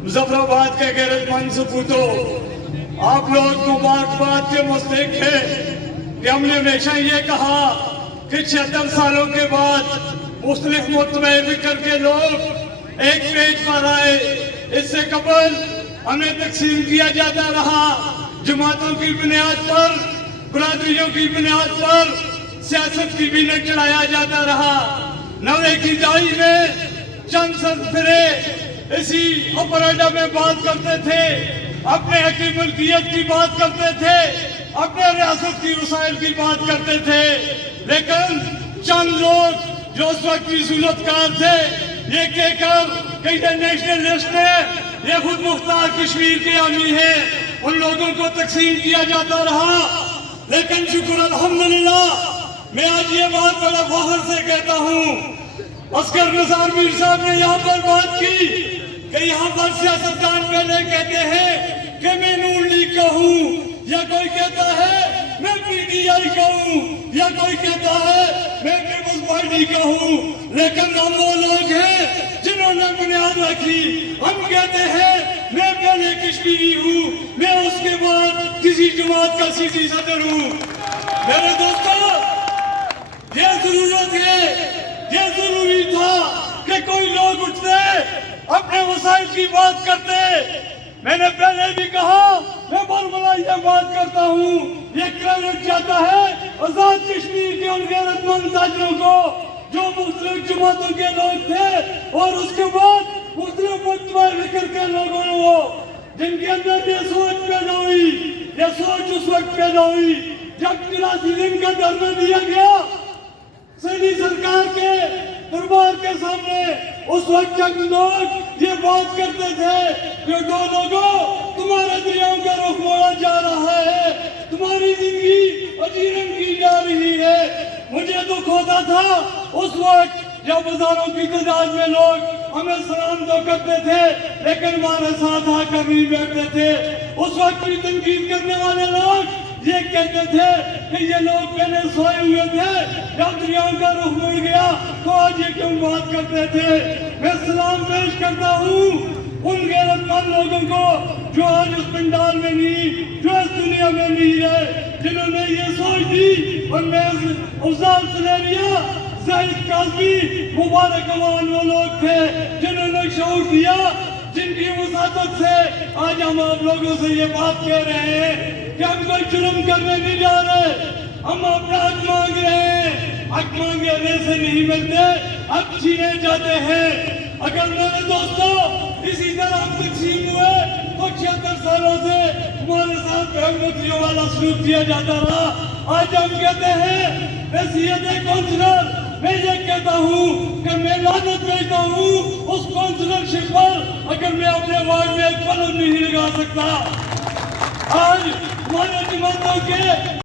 मुजफ्फराबाद के गैरतमंद सपूतों, आप लोग मुबारकबाद के मुस्तहिक हैं कि हमने हमेशा ये कहा कि 76 सालों के बाद मुख्तलिफ मुतबे फिक्र के लोग एक पेज पर आए। इससे कबल हमें तकसीम किया जाता रहा, जमातों की बुनियाद पर, बरादरियों की बुनियाद पर सियासत की भी न चढ़ाया जाता रहा। नवे की दाई में चंद सरफिरे इसी अपराडा में बात करते थे, अपने हकी मुल्कियत की बात करते थे, अपने रियासत की वसाइल की बात करते थे। लेकिन चंद लोग जो उस वक्त की सूरतकार थे, ये कहकर कि ये नेशनलिस्ट है, ये खुद मुख्तार कश्मीर के आमी है, उन लोगों को तकसीम किया जाता रहा। लेकिन शुक्र अल्हम्दुलिल्लाह, मैं आज ये बात बड़ा फख्र से कहता हूँ, अस्कर निसार मीर साहब ने यहाँ पर बात की कि यहाँ पर सियासतदान पहले कहते हैं कि मैं नून लीग का हूँ, या कोई कहता है मैं पीटीआई का हूँ, या कोई कहता है मैं पीपल्स पार्टी का हूँ। लेकिन हम वो लोग हैं जिन्होंने बुनियाद रखी। हम कहते हैं मैं पहले कश्मीरी हूँ, मैं उसके बाद किसी जमात का सीधी सदर हूँ। मेरे दोस्तों, ये जरूरत है, ये जरूरी था कि कोई लोग उठते, अपने वसाइल की बात करते। मैंने पहले भी कहा, मैं बरबला ये बात करता हूँ, ये क्रेडिट जाता है आजाद कश्मीर के उन गैरतमंद ताजरों को जो मुख्तलिफ जमातों के लोग थे, और उसके बाद मुख्तलिफ मुतबा फिक्र के लोगों को, जिनके अंदर ये सोच पैदा हुई, ये सोच उस वक्त पैदा हुई जब 83 दिन का धरना दिया गया सैनी सरकार के दरबार के सामने। उस वक्त जब लोग ये बात करते थे कि दो लोगों, तुम्हारे दरियाओं का रुख मोड़ा जा रहा है, तुम्हारी जिंदगी अजीरन की जा रही है। मुझे दुख होता था उस वक्त जब हजारों की तादाद में लोग हमें सलाम तो करते थे, लेकिन हमारे साथ आकर नहीं बैठते थे। उस वक्त भी तनकीद करने वाले लोग ये कहते थे कि ये लोग पहले सोए हुए थे, जब दरियाओं का रुख मुड़ गया तो आज ये क्यों बात करते थे। मैं सलाम पेश करता हूँ उन गैरतमंद लोगों को जो आज उस पंडाल में नहीं, जो इस दुनिया में नहीं है, जिन्होंने ये सोच दी। और मैं अफजाल सलेरिया, ज़ाहिद काज़मी, मुबारक अवान वो लोग थे जिन्होंने शऊर दिया, जिनकी वसादत से आज हम आप लोगों से ये बात कह रहे हैं कि हम कोई जुर्म करने नहीं जा रहे, हम अपना हक मांग रहे हैं। हक मांगने से नहीं मिलते, हक छीने जाते हैं। अगर मेरे दोस्तों इसी तरह हम तकसीम हुए तो 76 सालों से हमारे साथ बेहमतियों वाला सलूक किया जाता रहा। आज हम कहते हैं वसीयत काउंसलर, मैं ये कहता हूँ कि मैं लानत भेजता हूँ उस काउंसलरशिप पर अगर मैं अपने वार्ड में एक पलक नहीं लगा सकता। आज हमारे जमातों के